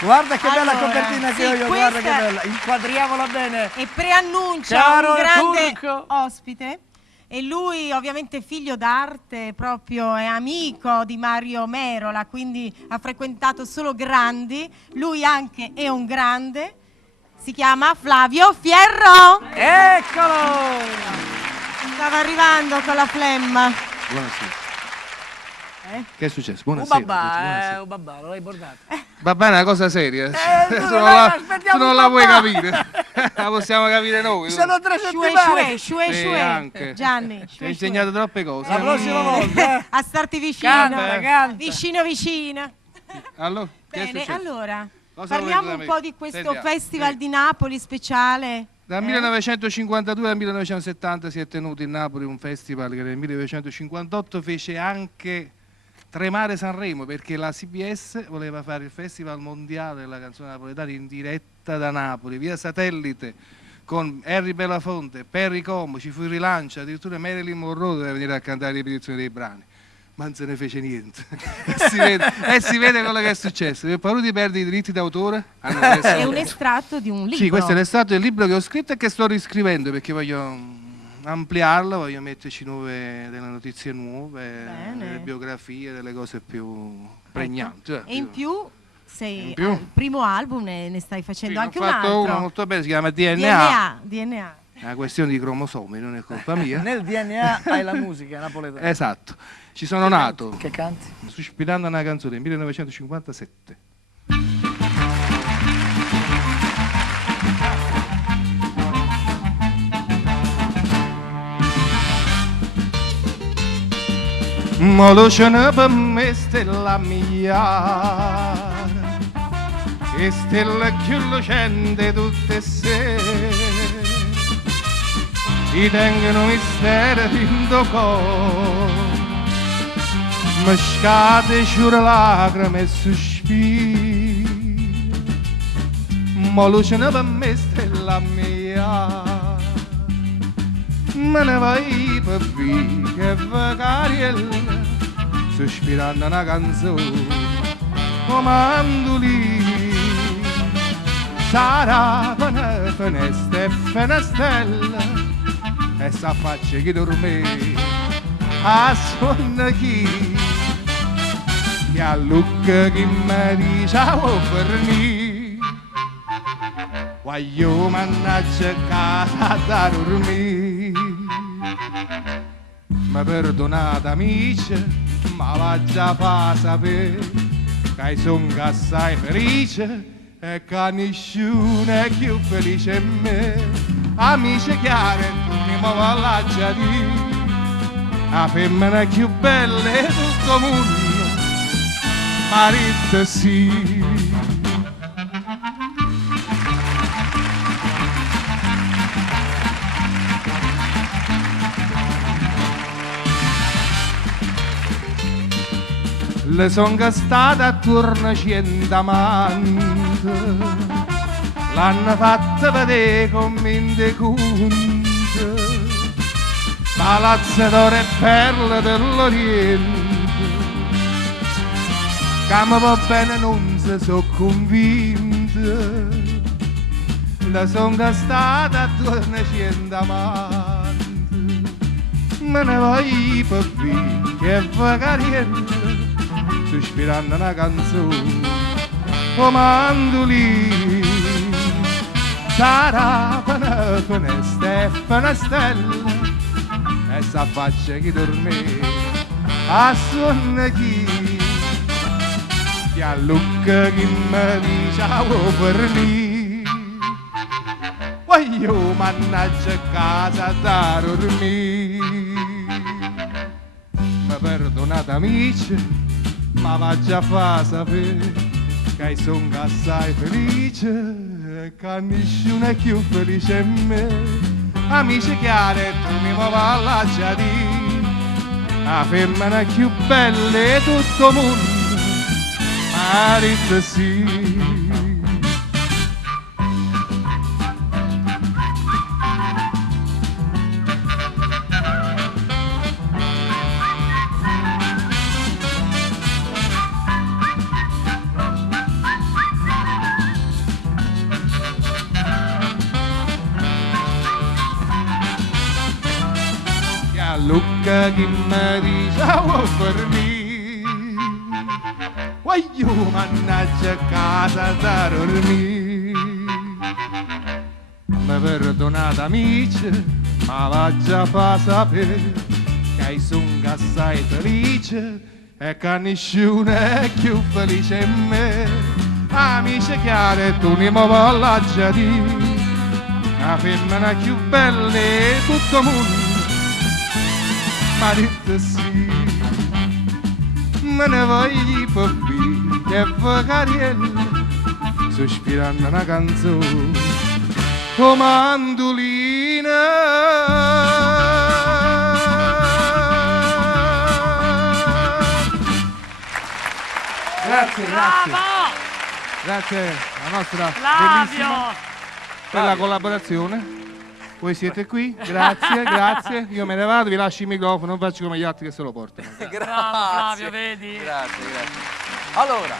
Guarda che bella Allora, copertina che ho io, questa- guarda che bella. Inquadriamola bene. E preannuncia Caro un grande Turco. ospite. E lui ovviamente figlio d'arte, proprio è amico di Mario Merola, quindi ha frequentato solo grandi. Lui anche è un grande. Si chiama Flavio Fierro. Eccolo! Stava arrivando con la flemma. Buonasera. Eh? Che è successo? Un Buonasera. babà, un babà, lo hai bordato. Babà è una cosa seria. tu Se non non la, aspettiamo se non un la vuoi babà. capire, la possiamo capire noi. Sono 3 Shue, settimane. shue, anche. Gianni, Ti ho shue, insegnato troppe cose. La prossima volta. a starti vicino. Canta, canta. Vicino, vicino. Allora, che è Bene, successo? allora, Cosa parliamo volete da un me? po' di questo Sentiamo. festival Sì. di Napoli speciale. Dal 1952 al 1970 si è tenuto in Napoli un festival che nel 1958 fece anche tremare Sanremo, perché la CBS voleva fare il Festival Mondiale della Canzone Napoletana in diretta da Napoli, via satellite, con Harry Belafonte, Perry Como, ci fu il rilancio, addirittura Marilyn Monroe doveva venire a cantare le ripetizioni dei brani. Ma non se ne fece niente. e si vede quello che è successo. Per paura di perdere i diritti d'autore hanno messo... È un estratto di un libro. Sì, questo è l'estratto del libro che ho scritto e che sto riscrivendo perché voglio ampliarlo, voglio metterci delle notizie nuove, Bene. delle biografie, delle cose più pregnanti. E in più, sei In più? al primo album ne stai facendo Sì, anche ho un fatto altro. uno molto bello, si chiama DNA. DNA. È una questione di cromosomi, non è colpa mia. Nel DNA hai la musica napoletana. Esatto. Ci sono nato, Che canti? sospirando una canzone, nel 1957. Ma luce per me stella mia, e stella più lucente tutte sere, ti tengono mistero dentro cuore, mi scade giuro lacrime e sospiri, ma luce per me stella mia. Me ne vai per via che vacariella, sospirando una canzone, comandoli. Sarà una finestra e finestella, e s'affaccia chi dorme, a sonno chi, che a lucca chi mi dice a venire. Voglio mannaggia casa da dormire. Ma perdonate amici, ma va già fa sapere che sono assai felice e che nessuno è più felice di me. Amici chiari, mi muovo già di la femmina più bella di tutto il mondo, marito sì. Le son gastate attorno a 100 amanti, l'hanno fatta vedere come in deconte, palazzo d'oro e perle dell'Oriente, che mi va bene non si so convinto. Le son gastate attorno a 100 amanti, me ne vai per via che vacariella, sospirando una canzone, comandoli. Sarà una finestra e finestella, e s'affaccia chi dorme, a sonno chi, che a lucca chi mi dice a venire. Voglio mannaggia casa da dormire. Ma perdonate amici, ma va già fa sapere che sono assai felice e che nessuno è più felice di me. Amici chiari, tu mi muovi alla giardina, la femmina più bella di tutto il mondo, marito sì. Lucca che mi dice vuoi dormire. Voglio mannaggia a casa da dormire. Mi perdonate amici, ma va già fa sapere che sono assai felice e che nessuno è più felice in me. Amici chiare, tu ne mi voglio dire, la femmina più bella di tutto il mondo m'ha detto sì. Me ne voglio per qui che vacariella, sospirando una canzone come mandolina. Grazie, grazie. Grazie alla nostra bellissima per la collaborazione. Voi siete qui, grazie, grazie. Io me ne vado, vi lascio il microfono, non faccio come gli altri che se lo portano. Grazie. Flavio, vedi? Grazie, grazie. Allora,